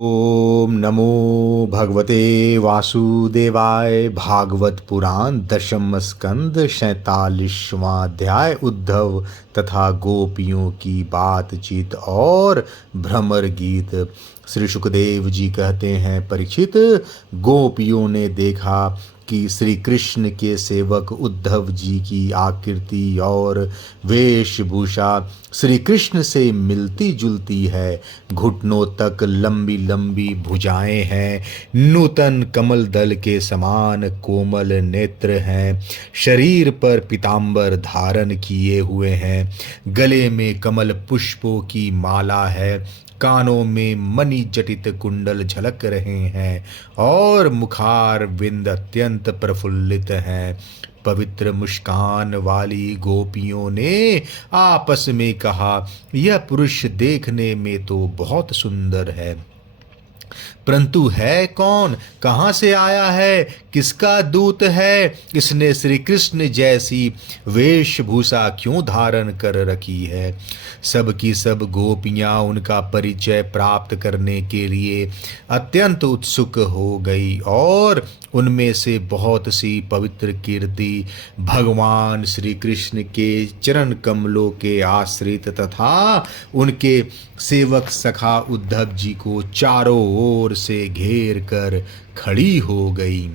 ओम नमो भगवते वासुदेवाय। भागवत पुराण दशम स्कंद 47वां अध्याय। उद्धव तथा गोपियों की बातचीत और भ्रमर गीत। श्री सुखदेव जी कहते हैं, परीक्षित, गोपियों ने देखा कि श्री कृष्ण के सेवक उद्धव जी की आकृति और वेशभूषा श्री कृष्ण से मिलती जुलती है। घुटनों तक लंबी लंबी भुजाएं हैं, नूतन कमल दल के समान कोमल नेत्र हैं, शरीर पर पीतांबर धारण किए हुए हैं, गले में कमल पुष्पों की माला है, कानों में मणि जटित कुंडल झलक रहे हैं और मुखार बिंद अत्यंत प्रफुल्लित हैं। पवित्र मुस्कान वाली गोपियों ने आपस में कहा, यह पुरुष देखने में तो बहुत सुंदर है, परंतु है कौन, कहाँ से आया है, किसका दूत है, इसने श्री कृष्ण जैसी वेशभूषा क्यों धारण कर रखी है। सब की सब गोपियां उनका परिचय प्राप्त करने के लिए अत्यंत उत्सुक हो गई और उनमें से बहुत सी पवित्र कीर्ति भगवान श्री कृष्ण के चरण कमलों के आश्रित तथा उनके सेवक सखा उद्धव जी को चारों ओर से घेर कर खड़ी हो गई।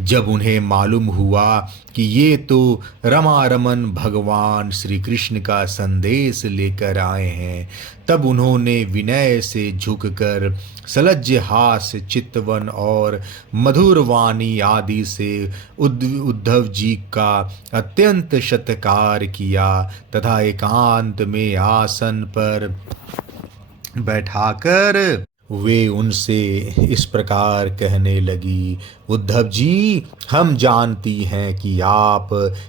जब उन्हें मालूम हुआ कि ये तो रमारमन भगवान श्री कृष्ण का संदेश लेकर आए हैं, तब उन्होंने विनय से झुककर सलज्ज हास्य, चितवन और मधुर वाणी आदि से उद्धव जी का अत्यंत सत्कार किया तथा एकांत में आसन पर बैठाकर वे उनसे इस प्रकार कहने लगी, उद्धव जी, हम जानती हैं कि आप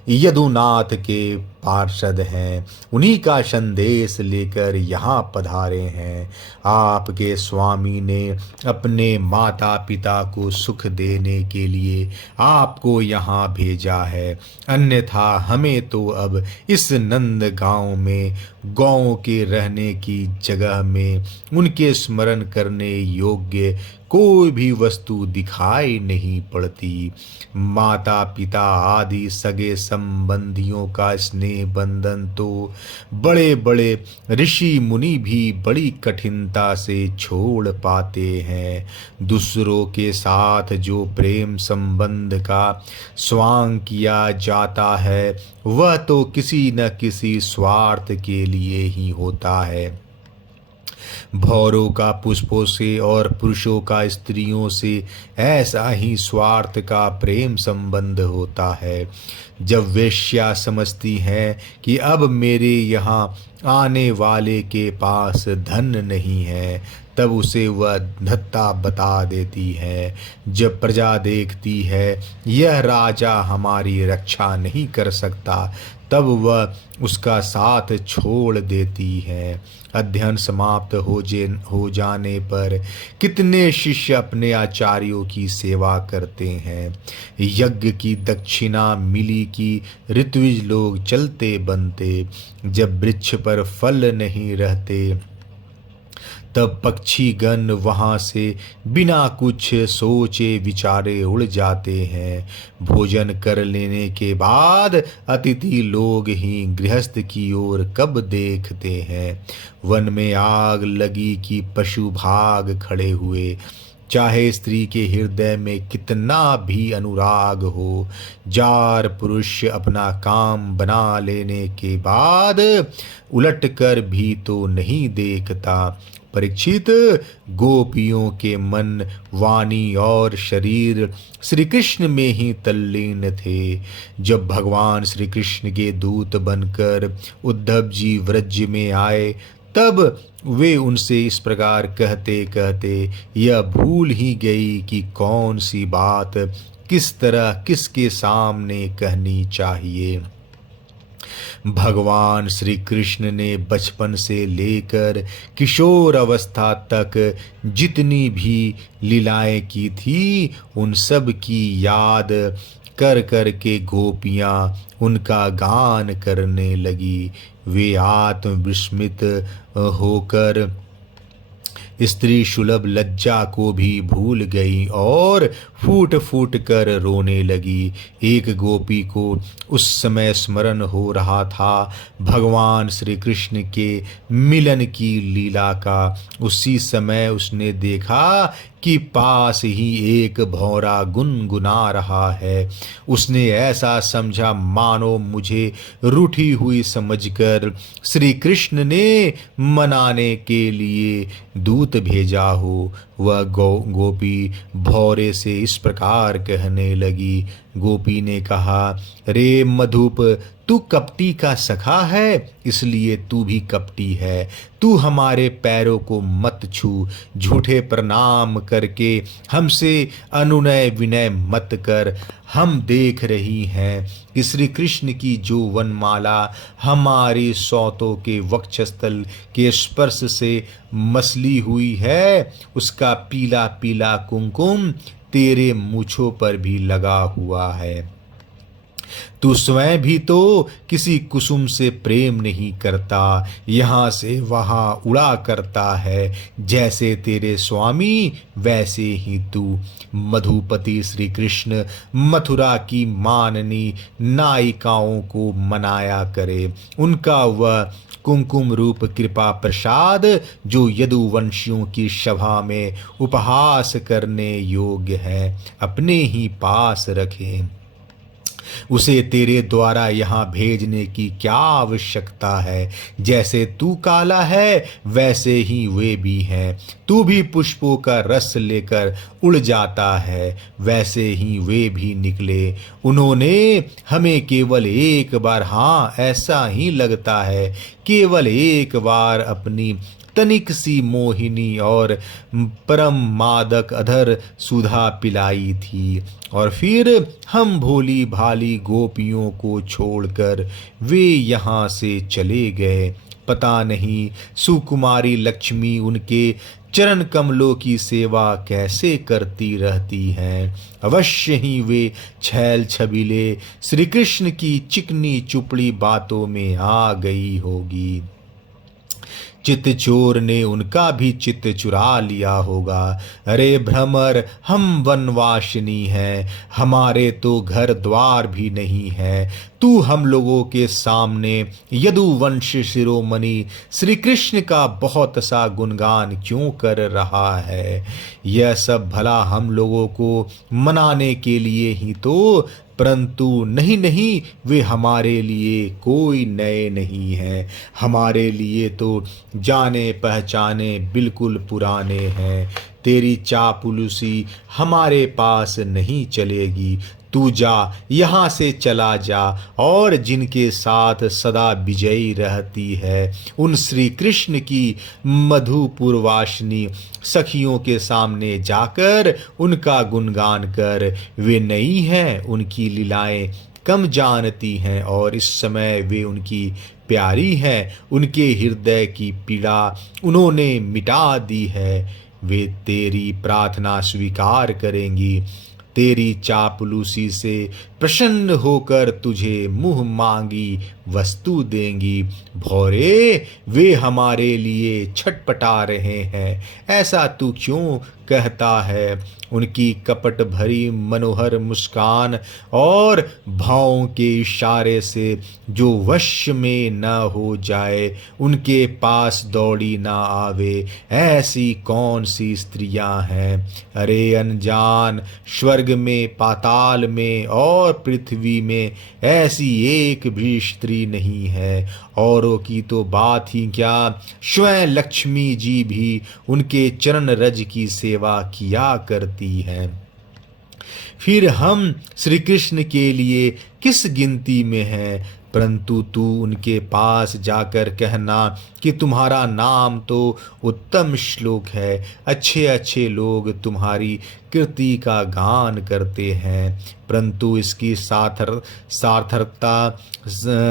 यदुनाथ के पार्षद हैं, उन्हीं का संदेश लेकर यहाँ पधारे हैं। आपके स्वामी ने अपने माता पिता को सुख देने के लिए आपको यहाँ भेजा है, अन्यथा हमें तो अब इस नंद गांव में गौओं के रहने की जगह में उनके स्मरण करने योग्य कोई भी वस्तु दिखाई नहीं पड़ती। माता पिता आदि सगे संबंधियों का स्नेह बंधन तो बड़े बड़े ऋषि मुनि भी बड़ी कठिनता से छोड़ पाते हैं। दूसरों के साथ जो प्रेम संबंध का स्वांग किया जाता है, वह तो किसी न किसी स्वार्थ के लिए ही होता है। भौरों का पुष्पों से और पुरुषों का स्त्रियों से ऐसा ही स्वार्थ का प्रेम संबंध होता है। जब वेश्या समझती है कि अब मेरे यहाँ आने वाले के पास धन नहीं है, तब उसे वह धत्ता बता देती है। जब प्रजा देखती है यह राजा हमारी रक्षा नहीं कर सकता, तब वह उसका साथ छोड़ देती है। अध्ययन समाप्त हो जाने पर कितने शिष्य अपने आचार्यों की सेवा करते हैं। यज्ञ की दक्षिणा मिली कि ऋत्विज लोग चलते बनते, जब वृक्ष पर फल नहीं रहते तब पक्षी गण वहाँ से बिना कुछ सोचे विचारे उड़ जाते हैं। भोजन कर लेने के बाद अतिथि लोग ही गृहस्थ की ओर कब देखते हैं। वन में आग लगी कि पशु भाग खड़े हुए। चाहे स्त्री के हृदय में कितना भी अनुराग हो, जार पुरुष अपना काम बना लेने के बाद उलट कर भी तो नहीं देखता। परीक्षित, गोपियों के मन, वाणी और शरीर श्री कृष्ण में ही तल्लीन थे। जब भगवान श्री कृष्ण के दूत बनकर उद्धव जी व्रज में आए, तब वे उनसे इस प्रकार कहते कहते यह भूल ही गई कि कौन सी बात किस तरह किसके सामने कहनी चाहिए। भगवान श्री कृष्ण ने बचपन से लेकर किशोर अवस्था तक जितनी भी लीलाएं की थी, उन सब की याद कर कर के गोपियां उनका गान करने लगी। वे आत्मविस्मित होकर स्त्री सुलभ लज्जा को भी भूल गई और फूट फूट कर रोने लगी। एक गोपी को उस समय स्मरण हो रहा था भगवान श्री कृष्ण के मिलन की लीला का। उसी समय उसने देखा कि पास ही एक भौरा गुनगुना रहा है। उसने ऐसा समझा मानो मुझे रूठी हुई समझकर श्री कृष्ण ने मनाने के लिए दूत भेजा हो। वह गोपी भौरे से इस प्रकार कहने लगी। गोपी ने कहा, रे मधुप, तू कपटी का सखा है, इसलिए तू भी कपटी है। तू हमारे पैरों को मत छू, झूठे प्रणाम करके हमसे अनुनय विनय मत कर। हम देख रही हैं कि श्री कृष्ण की जो वनमाला हमारी सौतों के वक्षस्थल के स्पर्श से मसली हुई है, उसका पीला पीला कुमकुम तेरे मूँछों पर भी लगा हुआ है। तू स्वयं भी तो किसी कुसुम से प्रेम नहीं करता, यहाँ से वहाँ उड़ा करता है। जैसे तेरे स्वामी वैसे ही तू। मधुपति श्री कृष्ण मथुरा की माननी नायिकाओं को मनाया करे। उनका वह कुमकुम रूप कृपा प्रसाद जो यदुवंशियों की सभा में उपहास करने योग्य है, अपने ही पास रखें। उसे तेरे द्वारा यहाँ भेजने की क्या आवश्यकता है। जैसे तू काला है वैसे ही वे भी हैं। तू भी पुष्पों का रस लेकर उड़ जाता है, वैसे ही वे भी निकले। उन्होंने हमें केवल एक बार, हाँ ऐसा ही लगता है, केवल एक बार अपनी तनिक सी मोहिनी और परम मादक अधर सुधा पिलाई थी, और फिर हम भोली भाली गोपियों को छोड़कर वे यहाँ से चले गए। पता नहीं सुकुमारी लक्ष्मी उनके चरण कमलों की सेवा कैसे करती रहती हैं। अवश्य ही वे छैल छबीले श्री कृष्ण की चिकनी चुपड़ी बातों में आ गई होगी। चित्त चोर ने उनका भी चित्त चुरा लिया होगा। अरे भ्रमर, हम वनवासिनी हैं, हमारे तो घर द्वार भी नहीं है। तू हम लोगों के सामने यदुवंश शिरोमणि श्री कृष्ण का बहुत सा गुणगान क्यों कर रहा है। यह सब भला हम लोगों को मनाने के लिए ही तो, परंतु नहीं नहीं, वे हमारे लिए कोई नए नहीं हैं। हमारे लिए तो जाने पहचाने बिल्कुल पुराने हैं। तेरी चापलूसी हमारे पास नहीं चलेगी। तू जा, यहाँ से चला जा, और जिनके साथ सदा विजयी रहती है उन श्री कृष्ण की मधुपुरवासिनी सखियों के सामने जाकर उनका गुणगान कर। वे नई हैं, उनकी लीलाएं कम जानती हैं, और इस समय वे उनकी प्यारी हैं। उनके हृदय की पीड़ा उन्होंने मिटा दी है। वे तेरी प्रार्थना स्वीकार करेंगी, तेरी चापलूसी से प्रसन्न होकर तुझे मुँह मांगी वस्तु देंगी। भौरे, वे हमारे लिए छटपटा रहे हैं, ऐसा तू क्यों कहता है। उनकी कपट भरी मनोहर मुस्कान और भावों के इशारे से जो वश में न हो जाए, उनके पास दौड़ी ना आवे, ऐसी कौन सी स्त्रियां हैं। अरे अनजान, स्वर्ग में, पाताल में और पृथ्वी में ऐसी एक भी स्त्री नहीं है। औरों की तो बात ही क्या, स्वयं लक्ष्मी जी भी उनके चरण रज की सेवा किया करती हैं। फिर हम श्री कृष्ण के लिए किस गिनती में हैं। परंतु तू उनके पास जाकर कहना कि तुम्हारा नाम तो उत्तम श्लोक है। अच्छे अच्छे लोग तुम्हारी कृति का गान करते हैं, परंतु इसकी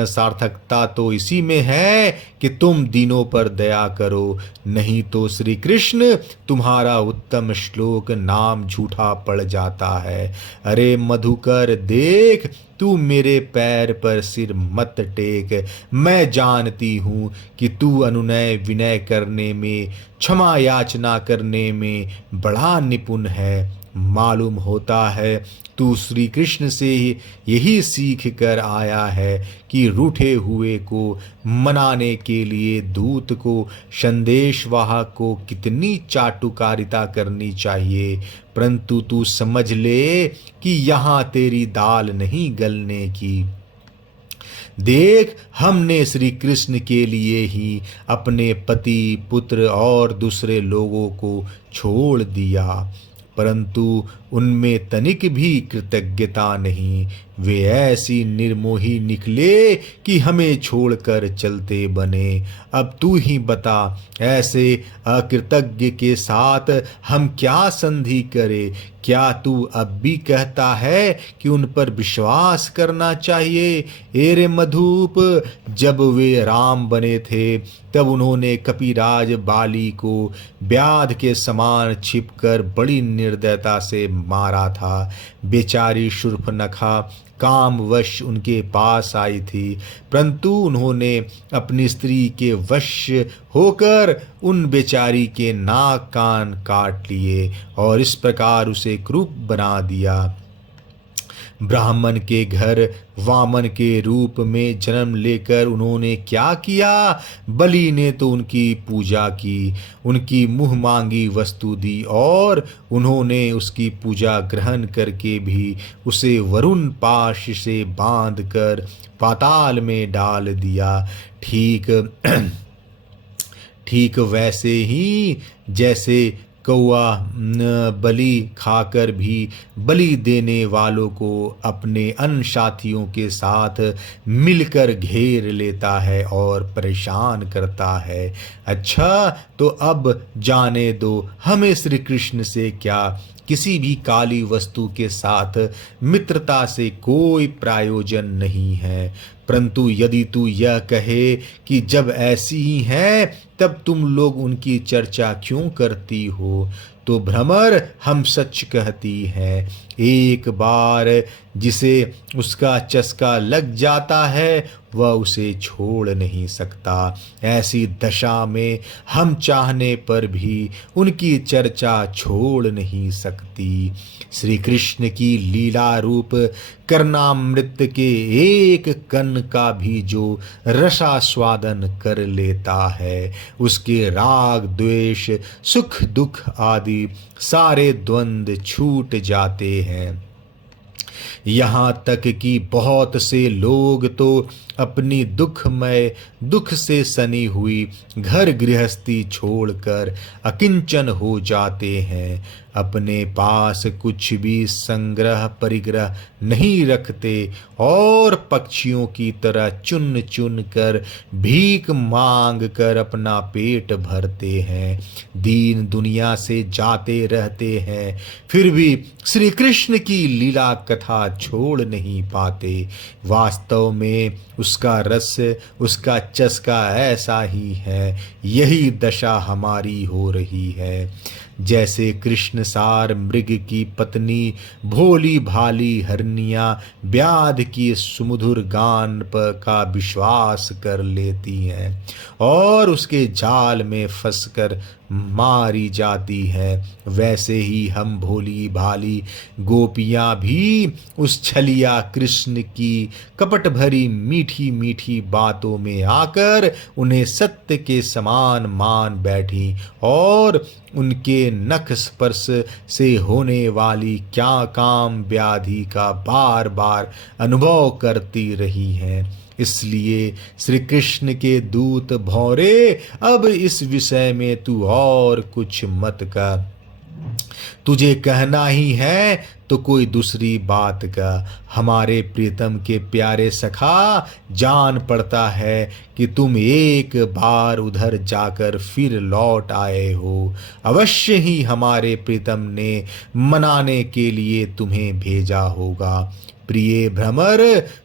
सार्थकता तो इसी में है कि तुम दीनों पर दया करो, नहीं तो श्री कृष्ण तुम्हारा उत्तम श्लोक नाम झूठा पड़ जाता है। अरे मधुकर देख, तू मेरे पैर पर सिर मत टेक। मैं जानती हूँ कि तू अनुनय विनय करने में, क्षमा याचना करने में बड़ा निपुण है। मालूम होता है तू श्री कृष्ण से यही सीख कर आया है कि रूठे हुए को मनाने के लिए दूत को, संदेशवाहक को कितनी चाटुकारिता करनी चाहिए। परंतु तू समझ ले कि यहाँ तेरी दाल नहीं गलने की। देख, हमने श्री कृष्ण के लिए ही अपने पति, पुत्र और दूसरे लोगों को छोड़ दिया, परंतु उनमें तनिक भी कृतज्ञता नहीं। वे ऐसी निर्मोही निकले कि हमें छोड़कर चलते बने। अब तू ही बता, ऐसे अकृतज्ञ के साथ हम क्या संधि करें? क्या तू अब भी कहता है कि उन पर विश्वास करना चाहिए? एरे मधुप, जब वे राम बने थे तब उन्होंने कपिराज बाली को व्याध के समान छिपकर बड़ी निर्दयता से मारा था। बेचारी शूर्पणखा कामवश उनके पास आई थी, परंतु उन्होंने अपनी स्त्री के वश होकर उन बेचारी के नाक कान काट लिए और इस प्रकार उसे क्रूप बना दिया। ब्राह्मण के घर वामन के रूप में जन्म लेकर उन्होंने क्या किया? बलि ने तो उनकी पूजा की, उनकी मुँह मांगी वस्तु दी और उन्होंने उसकी पूजा ग्रहण करके भी उसे वरुण पाश से बांधकर पाताल में डाल दिया। ठीक वैसे ही जैसे कौआ बलि खाकर भी बलि देने वालों को अपने अन्य साथियों के साथ मिलकर घेर लेता है और परेशान करता है। अच्छा, तो अब जाने दो, हमें श्री कृष्ण से क्या किसी भी काली वस्तु के साथ मित्रता से कोई प्रयोजन नहीं है। परंतु यदि तू यह कहे कि जब ऐसी ही है तब तुम लोग उनकी चर्चा क्यों करती हो, तो भ्रमर हम सच कहती हैं। एक बार जिसे उसका चस्का लग जाता है वह उसे छोड़ नहीं सकता। ऐसी दशा में हम चाहने पर भी उनकी चर्चा छोड़ नहीं सकती। श्री कृष्ण की लीला रूप कर्णामृत के एक कण का भी जो रसास्वादन कर लेता है, उसके राग द्वेष सुख दुख आदि सारे द्वंद्व छूट जाते हैं। यहाँ तक कि बहुत से लोग तो अपनी दुख से सनी हुई घर गृहस्थी छोड़कर अकिंचन हो जाते हैं। अपने पास कुछ भी संग्रह परिग्रह नहीं रखते और पक्षियों की तरह चुन चुन कर भीख मांग कर अपना पेट भरते हैं। दीन दुनिया से जाते रहते हैं, फिर भी श्री कृष्ण की लीला कथा छोड़ नहीं पाते। वास्तव में उसका रस, उसका चस्का ऐसा ही है। यही दशा हमारी हो रही है। जैसे कृष्ण सार मृग की पत्नी भोली भाली हरनिया व्याध की सुमधुर गान पर का विश्वास कर लेती हैं और उसके जाल में फंसकर मारी जाती है, वैसे ही हम भोली भाली गोपियां भी उस छलिया कृष्ण की कपट भरी मीठी मीठी बातों में आकर उन्हें सत्य के समान मान बैठी और उनके नख स्पर्श से होने वाली क्या काम व्याधि का बार बार अनुभव करती रही हैं। इसलिए श्री कृष्ण के दूत भौरे, अब इस विषय में तू और कुछ मत कर। तुझे कहना ही है तो कोई दूसरी बात का। हमारे प्रीतम के प्यारे सखा, जान पड़ता है कि तुम एक बार उधर जाकर फिर लौट आए हो। अवश्य ही हमारे प्रीतम ने मनाने के लिए तुम्हें भेजा होगा। प्रिय भ्रमर,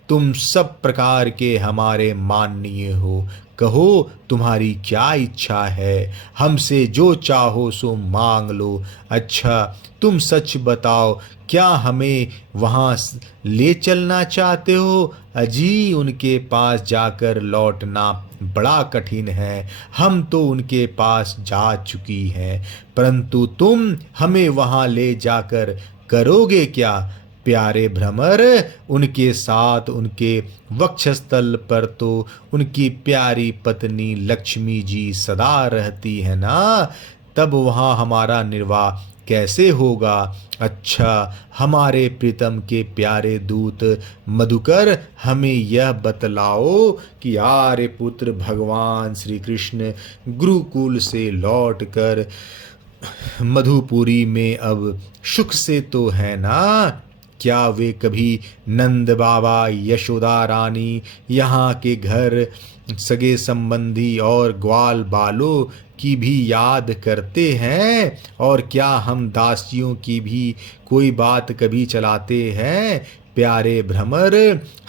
तुम सब प्रकार के हमारे माननीय हो। कहो तुम्हारी क्या इच्छा है, हमसे जो चाहो सो मांग लो। अच्छा तुम सच बताओ, क्या हमें वहाँ ले चलना चाहते हो? अजी, उनके पास जाकर लौटना बड़ा कठिन है। हम तो उनके पास जा चुकी हैं, परंतु तुम हमें वहाँ ले जाकर करोगे क्या? प्यारे भ्रमर, उनके साथ उनके वक्षस्थल पर तो उनकी प्यारी पत्नी लक्ष्मी जी सदा रहती है ना, तब वहाँ हमारा निर्वाह कैसे होगा? अच्छा, हमारे प्रीतम के प्यारे दूत मधुकर, हमें यह बतलाओ कि आर्य पुत्र भगवान श्री कृष्ण गुरुकुल से लौटकर मधुपुरी में अब सुख से तो है ना? क्या वे कभी नंद बाबा, यशोदा रानी, यहाँ के घर सगे संबंधी और ग्वाल बालों की भी याद करते हैं? और क्या हम दासियों की भी कोई बात कभी चलाते हैं? प्यारे भ्रमर,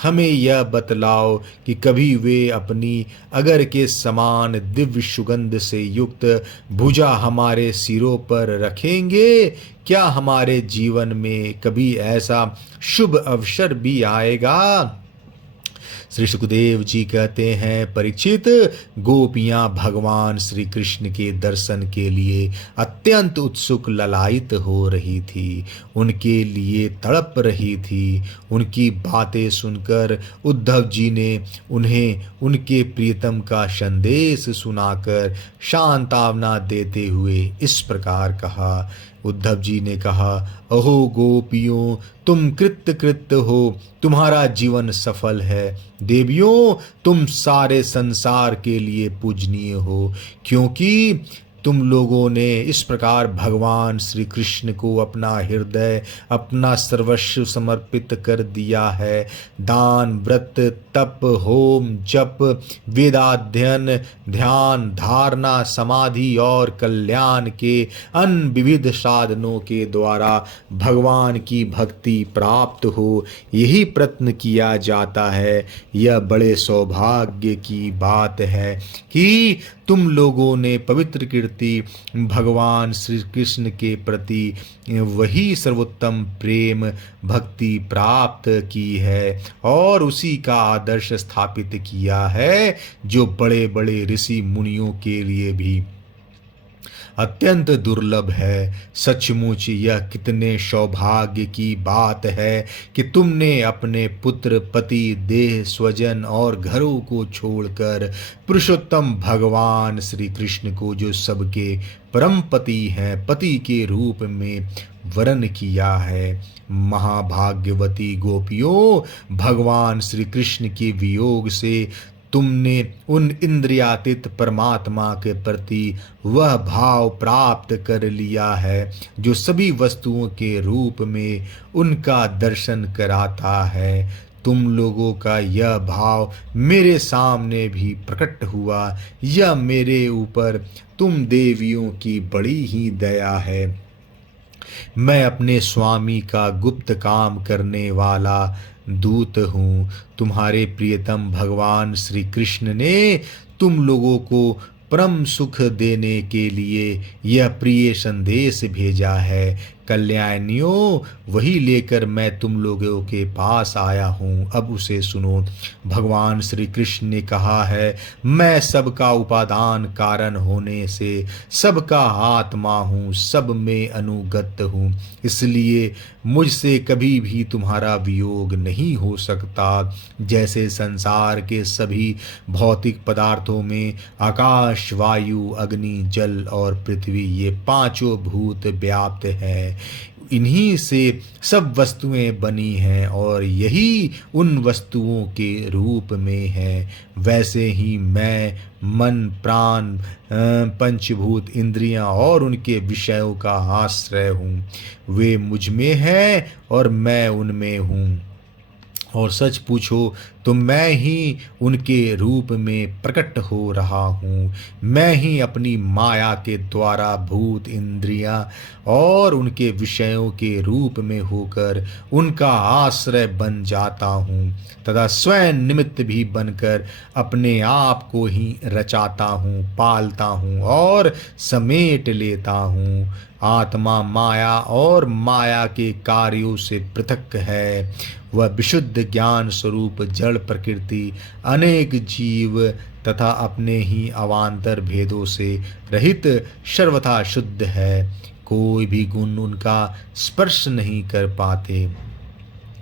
हमें यह बतलाओ कि कभी वे अपनी अगर के समान दिव्य सुगंध से युक्त भुजा हमारे सिरों पर रखेंगे? क्या हमारे जीवन में कभी ऐसा शुभ अवसर भी आएगा? श्री सुखदेव जी कहते हैं, परीक्षित, गोपियां भगवान श्री कृष्ण के दर्शन के लिए अत्यंत उत्सुक ललायित हो रही थी, उनके लिए तड़प रही थी। उनकी बातें सुनकर उद्धव जी ने उन्हें उनके प्रियतम का संदेश सुनाकर सांत्वना देते हुए इस प्रकार कहा। उद्धव जी ने कहा, अहो गोपियों, तुम कृत्य कृत्य हो, तुम्हारा जीवन सफल है। देवियों, तुम सारे संसार के लिए पूजनीय हो, क्योंकि तुम लोगों ने इस प्रकार भगवान श्री कृष्ण को अपना हृदय, अपना सर्वस्व समर्पित कर दिया है। दान, व्रत, तप, होम, जप, वेदाध्ययन, ध्यान, धारणा, समाधि और कल्याण के अन्य विविध साधनों के द्वारा भगवान की भक्ति प्राप्त हो, यही प्रयत्न किया जाता है। यह बड़े सौभाग्य की बात है कि तुम लोगों ने पवित्र कीर्ति भगवान श्री कृष्ण के प्रति वही सर्वोत्तम प्रेम भक्ति प्राप्त की है और उसी का आदर्श स्थापित किया है, जो बड़े बड़े ऋषि मुनियों के लिए भी अत्यंत दुर्लभ है। सचमुच यह कितने सौभाग्य की बात है कि तुमने अपने पुत्र, पति, देह, स्वजन और घरों को छोड़कर पुरुषोत्तम भगवान श्री कृष्ण को, जो सबके परम पति हैं, पति के रूप में वरण किया है। महाभाग्यवती गोपियों, भगवान श्री कृष्ण के वियोग से तुमने उन इंद्रियातीत परमात्मा के प्रति वह भाव प्राप्त कर लिया है जो सभी वस्तुओं के रूप में उनका दर्शन कराता है। तुम लोगों का यह भाव मेरे सामने भी प्रकट हुआ। यह मेरे ऊपर तुम देवियों की बड़ी ही दया है। मैं अपने स्वामी का गुप्त काम करने वाला दूत हूँ। तुम्हारे प्रियतम भगवान श्री कृष्ण ने तुम लोगों को परम सुख देने के लिए यह प्रिय संदेश भेजा है। कल्याणियों, वही लेकर मैं तुम लोगों के पास आया हूँ। अब उसे सुनो। भगवान श्री कृष्ण ने कहा है, मैं सबका उपादान कारण होने से सबका आत्मा हूँ, सब में अनुगत हूँ, इसलिए मुझसे कभी भी तुम्हारा वियोग नहीं हो सकता। जैसे संसार के सभी भौतिक पदार्थों में आकाश, वायु, अग्नि, जल और पृथ्वी, ये पांचों भूत व्याप्त हैं, इन्हीं से सब वस्तुएं बनी हैं और यही उन वस्तुओं के रूप में है। वैसे ही मैं मन, प्राण, पंचभूत, इंद्रियां और उनके विषयों का आश्रय हूँ। वे मुझ में हैं और मैं उनमें हूँ। और सच पूछो तो मैं ही उनके रूप में प्रकट हो रहा हूँ। मैं ही अपनी माया के द्वारा भूत, इंद्रियां और उनके विषयों के रूप में होकर उनका आश्रय बन जाता हूँ तथा स्वयं निमित्त भी बनकर अपने आप को ही रचाता हूँ, पालता हूँ और समेट लेता हूँ। आत्मा माया और माया के कार्यों से पृथक है। वह विशुद्ध ज्ञान स्वरूप जड़ प्रकृति, अनेक जीव तथा अपने ही अवान्तर भेदों से रहित सर्वथा शुद्ध है। कोई भी गुण उनका स्पर्श नहीं कर पाते।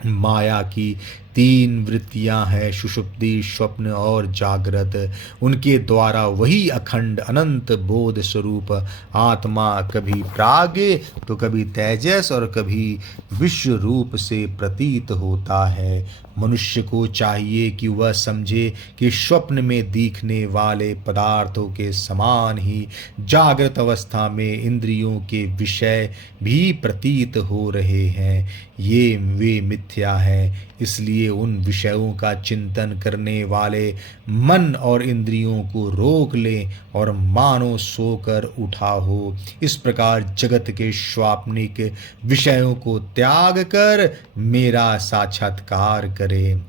माया की तीन वृत्तियां हैं, सुषुप्ति, स्वप्न और जागृत। उनके द्वारा वही अखंड अनंत बोध स्वरूप आत्मा कभी प्राग तो कभी तेजस और कभी विश्व रूप से प्रतीत होता है। मनुष्य को चाहिए कि वह समझे कि स्वप्न में दिखने वाले पदार्थों के समान ही जागृत अवस्था में इंद्रियों के विषय भी प्रतीत हो रहे हैं। ये वे मिथ्या हैं, इसलिए उन विषयों का चिंतन करने वाले मन और इंद्रियों को रोक ले और मानो सोकर उठा हो। इस प्रकार जगत के स्वाप्निक विषयों को त्याग कर मेरा साक्षात्कार करे।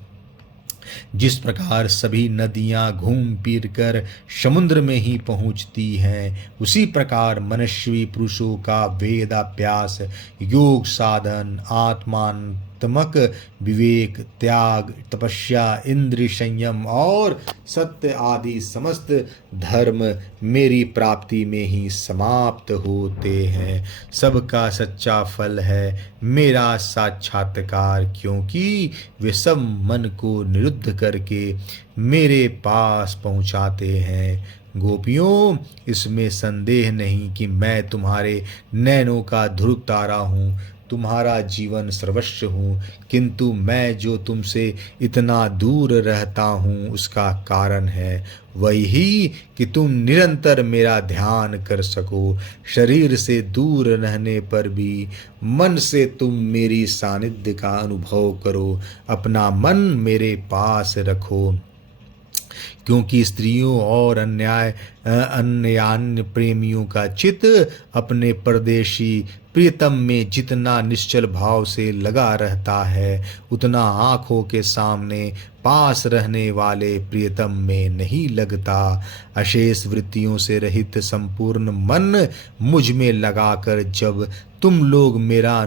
जिस प्रकार सभी नदियां घूम फिर कर समुद्र में ही पहुंचती हैं, उसी प्रकार मनस्वी पुरुषों का वेदाभ्यास, योग साधन, आत्मात्मक विवेक, त्याग, तपस्या, इंद्रिय संयम और सत्य आदि समस्त धर्म मेरी प्राप्ति में ही समाप्त होते हैं। सबका सच्चा फल है मेरा साक्षात्कार, क्योंकि वे सब मन को निरुद्ध करके मेरे पास पहुंचाते हैं। गोपियों, इसमें संदेह नहीं कि मैं तुम्हारे नैनों का ध्रुव तारा हूँ, तुम्हारा जीवन सर्वस्व हूँ, किंतु मैं जो तुमसे इतना दूर रहता हूँ उसका कारण है वही कि तुम निरंतर मेरा ध्यान कर सको। शरीर से दूर रहने पर भी मन से तुम मेरी सानिध्य का अनुभव करो, अपना मन मेरे पास रखो। क्योंकि स्त्रियों और अन्य प्रेमियों का चित्त अपने परदेशी प्रियतम में जितना निश्चल भाव से लगा रहता है, उतना आँखों के सामने पास रहने वाले प्रियतम में नहीं लगता। अशेष वृत्तियों से रहित संपूर्ण मन मुझ में लगाकर जब तुम लोग मेरा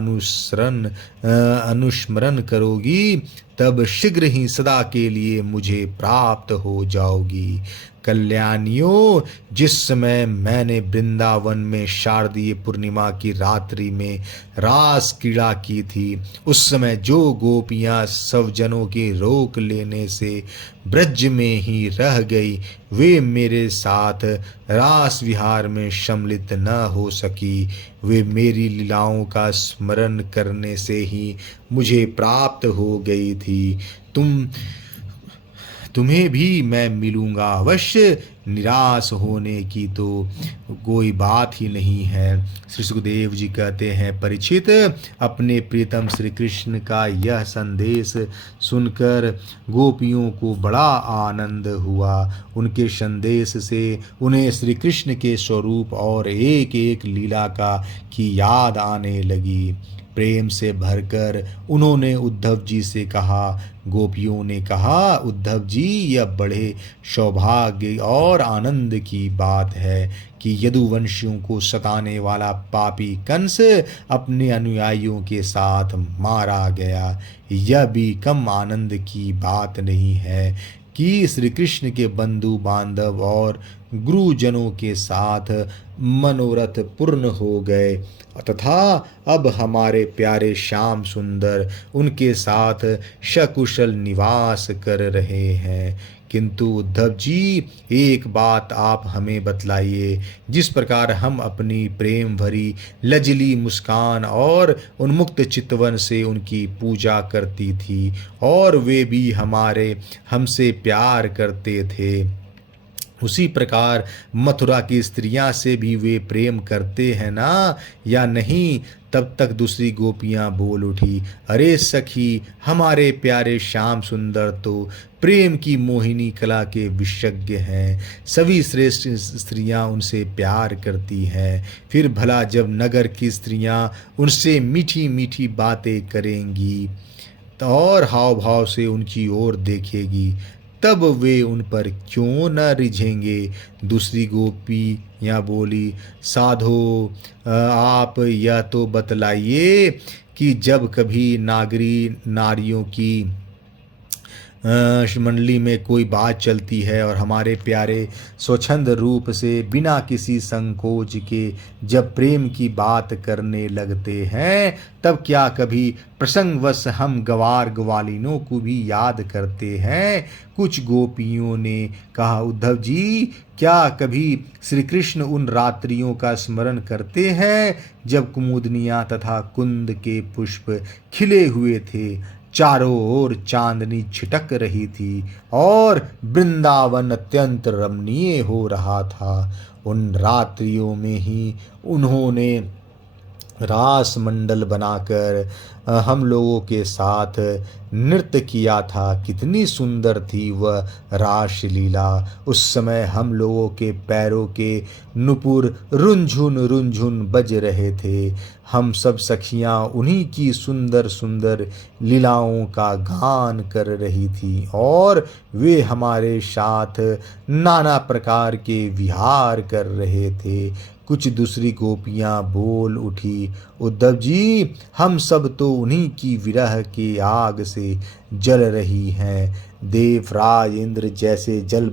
अनुस्मरण करोगी, तब शीघ्र ही सदा के लिए मुझे प्राप्त हो जाओगी। कल्याणियों, जिस समय मैंने वृंदावन में शारदीय पूर्णिमा की रात्रि में रास क्रीड़ा की थी, उस समय जो गोपियां सब जनों के रोक लेने से ब्रज में ही रह गई, वे मेरे साथ रास विहार में सम्मिलित न हो सकी। वे मेरी लीलाओं का स्मरण करने से ही मुझे प्राप्त हो गई थी। तुम्हें भी मैं मिलूंगा अवश्य, निराश होने की तो कोई बात ही नहीं है। श्री सुखदेव जी कहते हैं, परीक्षित, अपने प्रीतम श्री कृष्ण का यह संदेश सुनकर गोपियों को बड़ा आनंद हुआ। उनके संदेश से उन्हें श्री कृष्ण के स्वरूप और एक एक लीला की याद आने लगी। प्रेम से भरकर उन्होंने उद्धव जी से कहा। गोपियों ने कहा, उद्धव जी, यह बड़े सौभाग्य और आनंद की बात है कि यदुवंशियों को सताने वाला पापी कंस अपने अनुयायियों के साथ मारा गया। यह भी कम आनंद की बात नहीं है कि श्री कृष्ण के बंधु बांधव और गुरुजनों के साथ मनोरथ पूर्ण हो गए तथा अब हमारे प्यारे श्याम सुंदर उनके साथ सकुशल निवास कर रहे हैं। किंतु उद्धव जी, एक बात आप हमें बतलाइए, जिस प्रकार हम अपनी प्रेम भरी लजली मुस्कान और उन्मुक्त चितवन से उनकी पूजा करती थी और वे भी हमसे प्यार करते थे, उसी प्रकार मथुरा की स्त्रियां से भी वे प्रेम करते हैं ना, या नहीं? तब तक दूसरी गोपियां बोल उठी, अरे सखी, हमारे प्यारे श्याम सुंदर तो प्रेम की मोहिनी कला के विशेषज्ञ हैं। सभी श्रेष्ठ स्त्रियां उनसे प्यार करती हैं। फिर भला जब नगर की स्त्रियां उनसे मीठी मीठी बातें करेंगी और हाव भाव से उनकी ओर देखेगी, तब वे उन पर क्यों न रिझेंगे? दूसरी गोपियाँ बोली, साधो, आप यह तो बतलाइए कि जब कभी नारियों की मंडली में कोई बात चलती है और हमारे प्यारे स्वच्छंद रूप से बिना किसी संकोच के जब प्रेम की बात करने लगते हैं, तब क्या कभी प्रसंगवश हम गवार ग्वालिनों को भी याद करते हैं? कुछ गोपियों ने कहा, उद्धव जी, क्या कभी श्री कृष्ण उन रात्रियों का स्मरण करते हैं जब कुमुदनियाँ तथा कुंद के पुष्प खिले हुए थे, चारों ओर चांदनी छिटक रही थी और वृंदावन अत्यंत रमणीय हो रहा था? उन रात्रियों में ही उन्होंने रास मंडल बनाकर हम लोगों के साथ नृत्य किया था। कितनी सुंदर थी वह रास लीला। उस समय हम लोगों के पैरों के नुपुर रुंझुन रुंझुन बज रहे थे। हम सब सखियां उन्हीं की सुंदर सुंदर लीलाओं का गान कर रही थी और वे हमारे साथ नाना प्रकार के विहार कर रहे थे। कुछ दूसरी गोपियां बोल उठी, उद्धव जी, हम सब तो उन्हीं की विरह की आग से जल रही हैं। देवराज इंद्र जैसे जल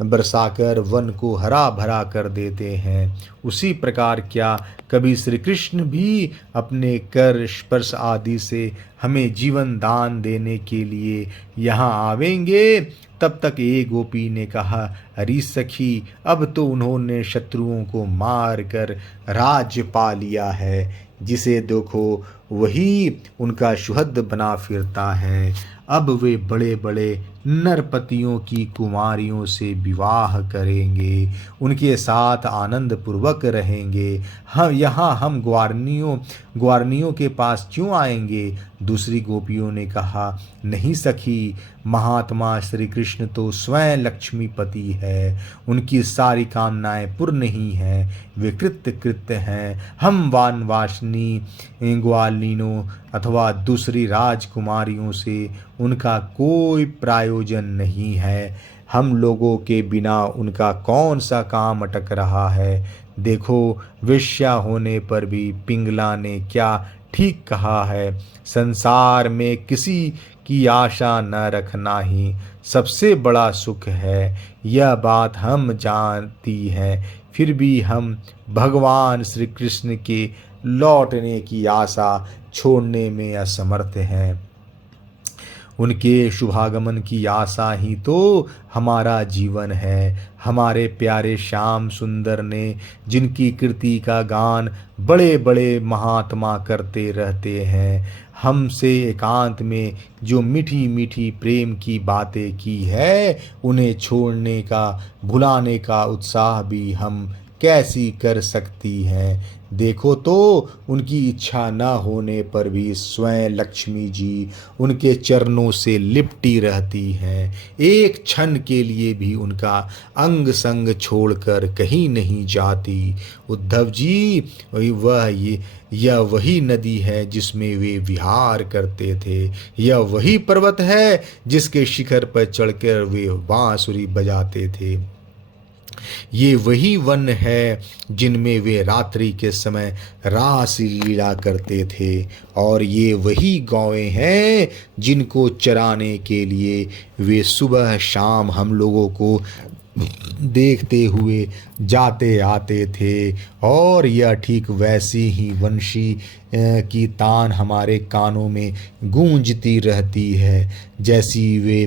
बरसाकर वन को हरा भरा कर देते हैं, उसी प्रकार क्या कभी श्री कृष्ण भी अपने कर स्पर्श आदि से हमें जीवन दान देने के लिए यहाँ आवेंगे? तब तक एक गोपी ने कहा, अरे सखी, अब तो उन्होंने शत्रुओं को मार कर राज्य पा लिया है, जिसे देखो वही उनका सुहृद बना फिरता है। अब वे बड़े बड़े नरपतियों की कुमारियों से विवाह करेंगे, उनके साथ आनंद पूर्वक रहेंगे। हम ग्वारनियों के पास क्यों आएंगे? दूसरी गोपियों ने कहा, नहीं सखी, महात्मा श्री कृष्ण तो स्वयं लक्ष्मीपति है, उनकी सारी कामनाएं पूर्ण ही हैं, वे कृत्य हैं। हम वानवासिनी ग्वालिनों अथवा दूसरी राजकुमारियों से उनका कोई प्रयोजन नहीं है। हम लोगों के बिना उनका कौन सा काम अटक रहा है? देखो, वेश्या होने पर भी पिंगला ने क्या ठीक कहा है, संसार में किसी की आशा न रखना ही सबसे बड़ा सुख है। यह बात हम जानती हैं, फिर भी हम भगवान श्री कृष्ण के लौटने की आशा छोड़ने में असमर्थ हैं। उनके शुभागमन की आशा ही तो हमारा जीवन है। हमारे प्यारे श्याम सुंदर ने जिनकी कीर्ति का गान बड़े बड़े महात्मा करते रहते हैं, हमसे एकांत में जो मीठी मीठी प्रेम की बातें की है, उन्हें छोड़ने का, भुलाने का उत्साह भी हम कैसी कर सकती हैं? देखो तो, उनकी इच्छा न होने पर भी स्वयं लक्ष्मी जी उनके चरणों से लिपटी रहती हैं, एक क्षण के लिए भी उनका अंग संग छोड़कर कहीं नहीं जाती। उद्धव जी, यह वही नदी है जिसमें वे विहार करते थे, यह वही पर्वत है जिसके शिखर पर चढ़कर वे बांसुरी बजाते थे, ये वही वन है जिनमें वे रात्रि के समय रास लीला करते थे, और ये वही गांवें हैं जिनको चराने के लिए वे सुबह शाम हम लोगों को देखते हुए जाते आते थे। और यह ठीक वैसी ही वंशी की तान हमारे कानों में गूंजती रहती है, जैसी वे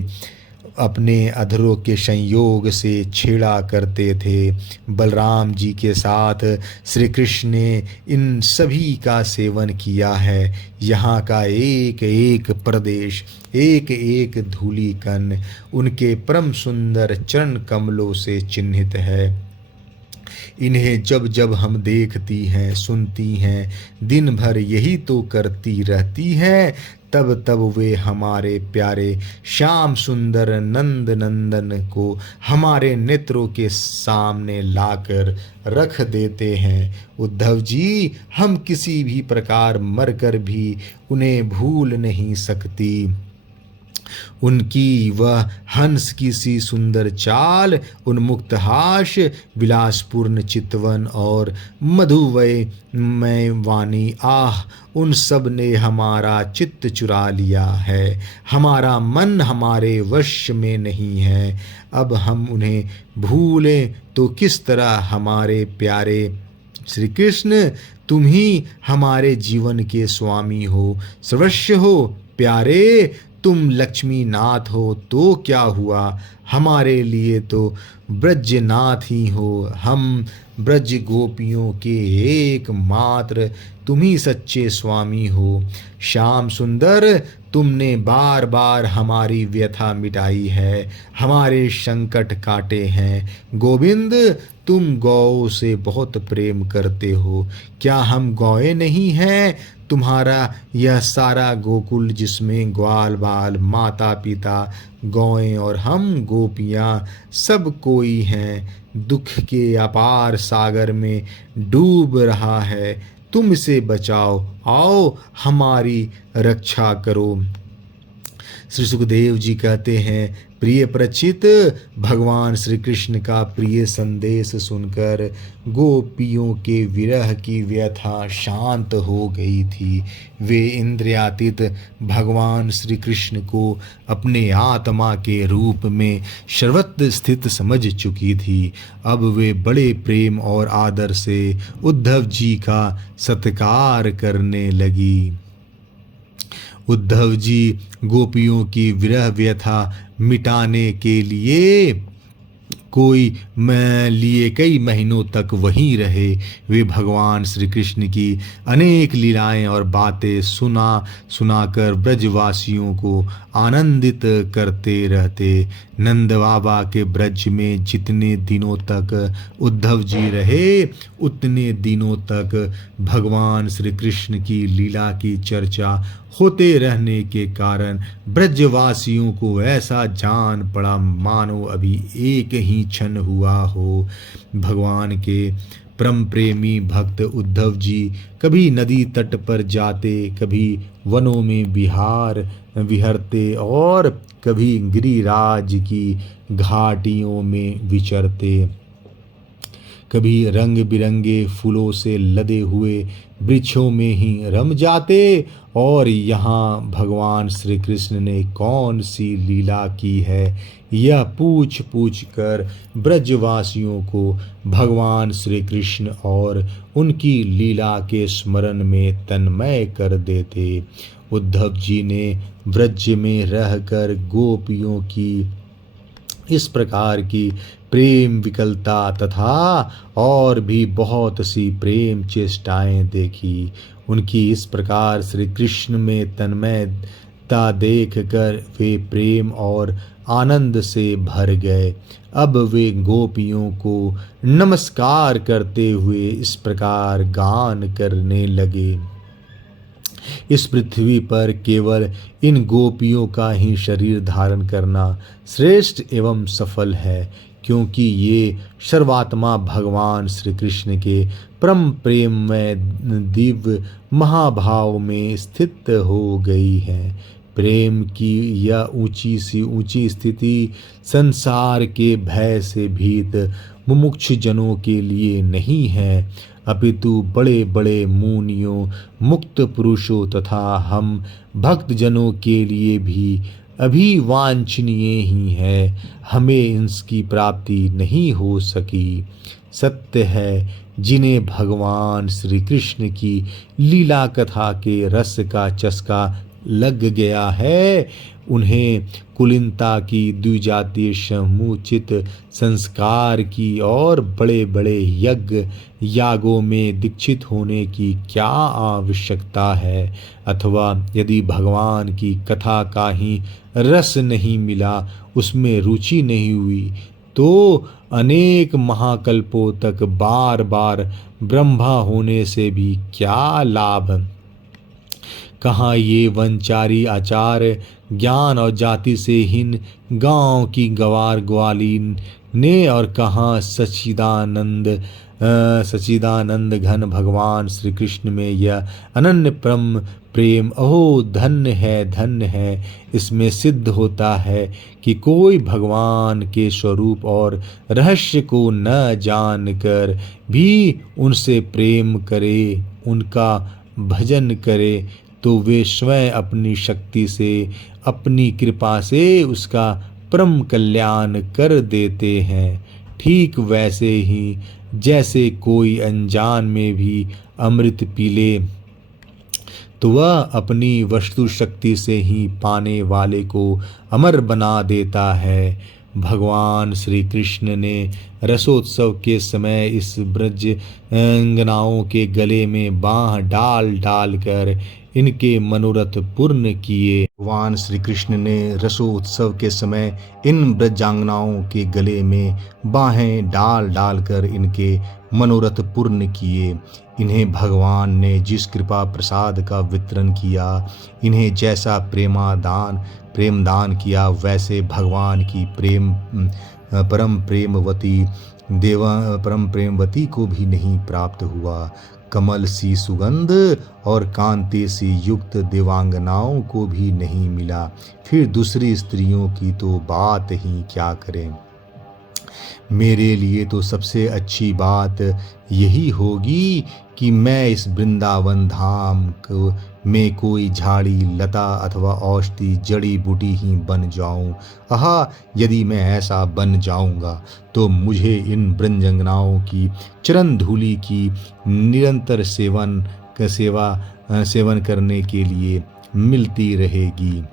अपने अधरों के संयोग से छेड़ा करते थे। बलराम जी के साथ श्री कृष्ण ने इन सभी का सेवन किया है। यहाँ का एक एक प्रदेश, एक एक धूली कण उनके परम सुंदर चरण कमलों से चिन्हित है। इन्हें जब जब हम देखती हैं, सुनती हैं, दिन भर यही तो करती रहती हैं, तब तब वे हमारे प्यारे श्याम सुंदर नंद नंदन को हमारे नेत्रों के सामने लाकर रख देते हैं। उद्धव जी, हम किसी भी प्रकार मरकर भी उन्हें भूल नहीं सकती। उनकी वह हंस की सी सुंदर चाल, उन्मुक्त हास, विलासपूर्ण चितवन और मधुमय वाणी, आह, उन सब ने हमारा चित्त चुरा लिया है। हमारा मन हमारे वश में नहीं है। अब हम उन्हें भूलें तो किस तरह। हमारे प्यारे श्री कृष्ण, तुम ही हमारे जीवन के स्वामी हो, सर्वस्व हो। प्यारे, तुम लक्ष्मी नाथ हो तो क्या हुआ, हमारे लिए तो ब्रजनाथ ही हो। हम ब्रज गोपियों के एकमात्र तुम ही सच्चे स्वामी हो। श्याम सुंदर, तुमने बार बार हमारी व्यथा मिटाई है, हमारे संकट काटे हैं। गोविंद, तुम गौ से बहुत प्रेम करते हो, क्या हम गौएं नहीं हैं? तुम्हारा यह सारा गोकुल जिसमें ग्वाल बाल, माता पिता, गौएं और हम गोपियाँ सब कोई हैं, दुख के अपार सागर में डूब रहा है। तुम इसे बचाओ, आओ हमारी रक्षा करो। श्री सुखदेव जी कहते हैं, प्रिय परीक्षित, भगवान श्री कृष्ण का प्रिय संदेश सुनकर गोपियों के विरह की व्यथा शांत हो गई थी। वे इंद्रियातीत भगवान श्री कृष्ण को अपने आत्मा के रूप में सर्वत्र स्थित समझ चुकी थी। अब वे बड़े प्रेम और आदर से उद्धव जी का सत्कार करने लगी। उद्धव जी गोपियों की विरह व्यथा मिटाने के लिए कई महीनों तक वहीं रहे। वे भगवान श्री कृष्ण की अनेक लीलाएं और बातें सुनाकर ब्रजवासियों को आनंदित करते रहते। नंद बाबा के ब्रज में जितने दिनों तक उद्धव जी रहे, उतने दिनों तक भगवान श्री कृष्ण की लीला की चर्चा होते रहने के कारण ब्रजवासियों को ऐसा जान पड़ा मानो अभी एक ही क्षण हुआ हो। भगवान के परम प्रेमी भक्त उद्धव जी कभी नदी तट पर जाते, कभी वनों में विहरते और कभी गिरिराज की घाटियों में विचरते। कभी रंग बिरंगे फूलों से लदे हुए वृक्षों में ही रम जाते और यहाँ भगवान श्री कृष्ण ने कौन सी लीला की है, यह पूछ पूछ कर ब्रजवासियों को भगवान श्री कृष्ण और उनकी लीला के स्मरण में तन्मय कर देते। उद्धव जी ने ब्रज में रहकर गोपियों की इस प्रकार की प्रेम विकलता तथा और भी बहुत सी प्रेम चेष्टाएं देखी। उनकी इस प्रकार श्री कृष्ण में तन्मयता देखकर वे प्रेम और आनंद से भर गए। अब वे गोपियों को नमस्कार करते हुए इस प्रकार गान करने लगे। इस पृथ्वी पर केवल इन गोपियों का ही शरीर धारण करना श्रेष्ठ एवं सफल है, क्योंकि ये सर्वात्मा भगवान श्री कृष्ण के परम प्रेम में दिव्य महाभाव में स्थित हो गई है। प्रेम की यह ऊंची सी ऊंची स्थिति संसार के भय से भीत मुमुक्ष जनों के लिए नहीं है, अपितु बड़े बड़े मुनियों, मुक्त पुरुषों तथा हम भक्त जनों के लिए भी अभिवांछनीय ही है। हमें इसकी प्राप्ति नहीं हो सकी। सत्य है, जिन्हें भगवान श्री कृष्ण की लीला कथा के रस का चस्का लग गया है। उन्हें कुलीनता की, द्विजातीय समुचित संस्कार की और बड़े बड़े यज्ञ यागों में दीक्षित होने की क्या आवश्यकता है? अथवा यदि भगवान की कथा का ही रस नहीं मिला, उसमें रुचि नहीं हुई, तो अनेक महाकल्पों तक बार बार ब्रह्मा होने से भी क्या लाभ? कहाँ ये वनचारी आचार, ज्ञान और जाति से हीन गांव की गवार ग्वालीन ने, और कहाँ सच्चिदानंद घन भगवान श्री कृष्ण में यह अनन्य परम प्रेम। अहो धन्य है। इसमें सिद्ध होता है कि कोई भगवान के स्वरूप और रहस्य को न जानकर भी उनसे प्रेम करे, उनका भजन करे, तो वे स्वयं अपनी शक्ति से, अपनी कृपा से उसका परम कल्याण कर देते हैं। ठीक वैसे ही जैसे कोई अनजान में भी अमृत पी ले, तो वह अपनी वस्तु शक्ति से ही पाने वाले को अमर बना देता है। भगवान श्री कृष्ण ने रसोत्सव के समय इस ब्रज अंगनाओं के गले में बाँह डाल डाल कर इनके मनोरथ पूर्ण किए। भगवान श्री कृष्ण ने रसोत्सव के समय इन ब्रजांगनाओं के गले में बाहें डाल डाल कर इनके मनोरथ पूर्ण किए। इन्हें भगवान ने जिस कृपा प्रसाद का वितरण किया, इन्हें जैसा प्रेम दान किया, वैसे भगवान की परम प्रेमवती को भी नहीं प्राप्त हुआ। कमल सी सुगंध और कांति सी युक्त देवांगनाओं को भी नहीं मिला, फिर दूसरी स्त्रियों की तो बात ही क्या करें। मेरे लिए तो सबसे अच्छी बात यही होगी कि मैं इस वृंदावन धाम में कोई झाड़ी लता अथवा औषधि जड़ी बूटी ही बन जाऊं। आहा, यदि मैं ऐसा बन जाऊंगा तो मुझे इन ब्रजंगनाओं की चरण धूलि की निरंतर सेवन करने के लिए मिलती रहेगी।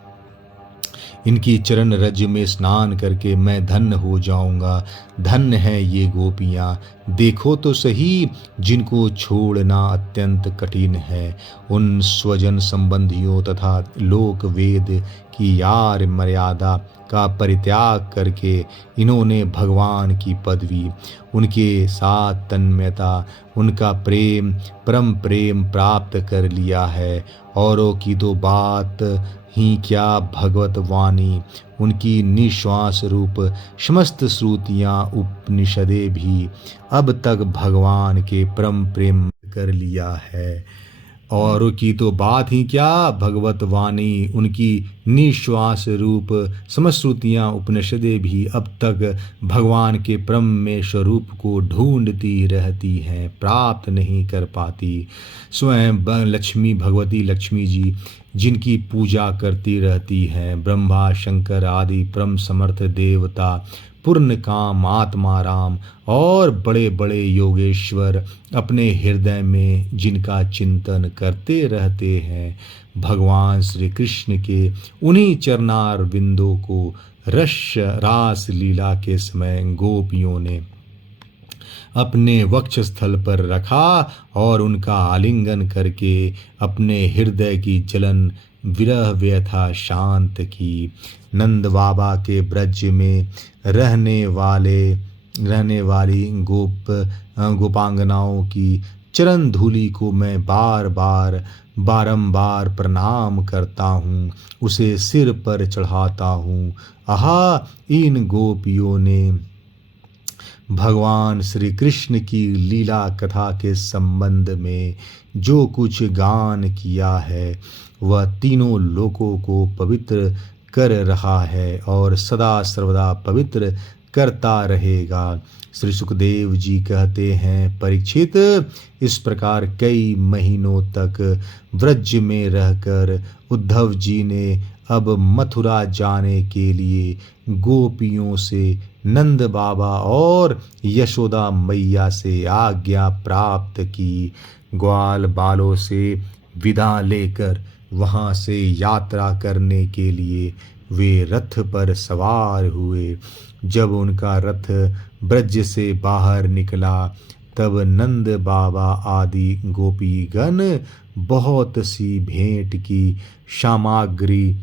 इनकी चरण रज में स्नान करके मैं धन्य हो जाऊंगा। धन्य है ये गोपियाँ, देखो तो सही, जिनको छोड़ना अत्यंत कठिन है। उन स्वजन संबंधियों तथा लोक वेद की यार मर्यादा का परित्याग करके इन्होंने भगवान की पदवी, उनके साथ तन्मयता, उनका परम प्रेम प्राप्त कर लिया है। औरों की तो बात ही क्या, भगवत वाणी, उनकी निश्वास रूप समस्त श्रुतियाँ उपनिषदें भी अब तक भगवान के परम प्रेम कर लिया है। और की तो बात ही क्या, भगवत वाणी, उनकी निश्वास रूप समस्त श्रुतियाँ उपनिषदें भी अब तक भगवान के परम में स्वरूप को ढूंढती रहती हैं, प्राप्त नहीं कर पाती। स्वयं भगवती लक्ष्मी जी जिनकी पूजा करती रहती हैं, ब्रह्मा शंकर आदि परम समर्थ देवता, पूर्ण काम आत्मा राम और बड़े बड़े योगेश्वर अपने हृदय में जिनका चिंतन करते रहते हैं, भगवान श्री कृष्ण के उन्हीं चरणार बिंदों को रास लीला के समय गोपियों ने अपने वक्षस्थल पर रखा और उनका आलिंगन करके अपने हृदय की जलन विरह व्यथा शांत की। नंद बाबा के ब्रज में रहने वाली गोपांगनाओं की चरण धूलि को मैं बारंबार प्रणाम करता हूँ, उसे सिर पर चढ़ाता हूँ। आहा, इन गोपियों ने भगवान श्री कृष्ण की लीला कथा के संबंध में जो कुछ गान किया है, वह तीनों लोकों को पवित्र कर रहा है और सदा सर्वदा पवित्र करता रहेगा। श्री सुखदेव जी कहते हैं, परीक्षित, इस प्रकार कई महीनों तक व्रज में रहकर उद्धव जी ने अब मथुरा जाने के लिए गोपियों से, नंद बाबा और यशोदा मैया से आज्ञा प्राप्त की। ग्वाल बालों से विदा लेकर वहाँ से यात्रा करने के लिए वे रथ पर सवार हुए। जब उनका रथ ब्रज से बाहर निकला तब नंद बाबा आदि गोपीगण बहुत सी भेंट की सामग्री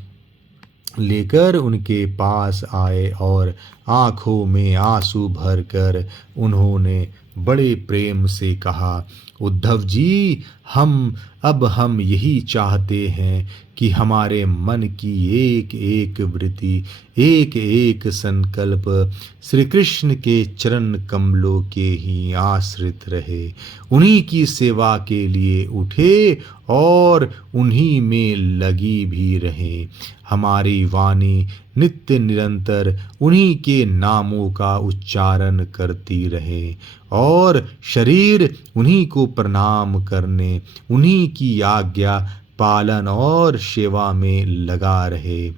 लेकर उनके पास आए और आंखों में आंसू भरकर उन्होंने बड़े प्रेम से कहा, उद्धव जी, हम यही चाहते हैं कि हमारे मन की एक एक वृत्ति, एक एक संकल्प श्री कृष्ण के चरण कमलों के ही आश्रित रहे, उन्हीं की सेवा के लिए उठे और उन्हीं में लगी भी रहे। हमारी वाणी नित्य निरंतर उन्हीं के नामों का उच्चारण करती रहे और शरीर उन्हीं को प्रणाम करने, उन्हीं की आज्ञा पालन और सेवा में लगा रहे।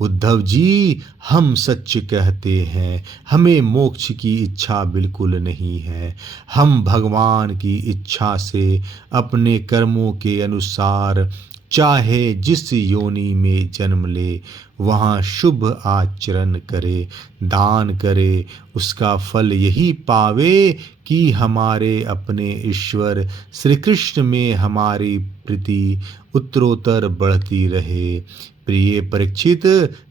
उद्धव जी, हम सच कहते हैं, हमें मोक्ष की इच्छा बिल्कुल नहीं है। हम भगवान की इच्छा से अपने कर्मों के अनुसार चाहे जिस योनि में जन्म ले वहाँ शुभ आचरण करे, दान करे, उसका फल यही पावे कि हमारे अपने ईश्वर श्री कृष्ण में हमारी प्रीति उत्तरोत्तर बढ़ती रहे। प्रिय परीक्षित,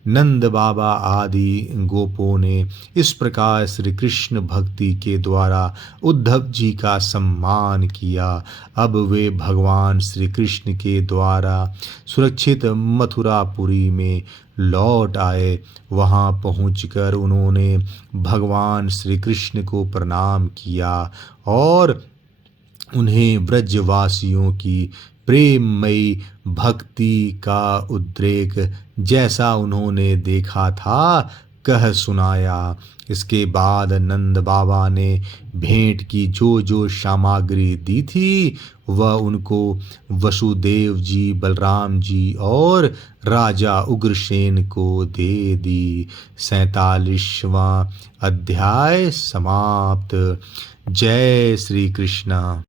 नंद बाबा आदि गोपों ने इस प्रकार श्री कृष्ण भक्ति के द्वारा उद्धव जी का सम्मान किया। अब वे भगवान श्री कृष्ण के द्वारा सुरक्षित मथुरापुरी में लौट आए। वहां पहुंचकर उन्होंने भगवान श्री कृष्ण को प्रणाम किया और उन्हें ब्रजवासियों की प्रेममयी भक्ति का उद्रेक जैसा उन्होंने देखा था कह सुनाया। इसके बाद नंद बाबा ने भेंट की जो जो सामग्री दी थी वह उनको वसुदेव जी, बलराम जी और राजा उग्रसेन को दे दी। 47वां अध्याय समाप्त। जय श्री कृष्ण।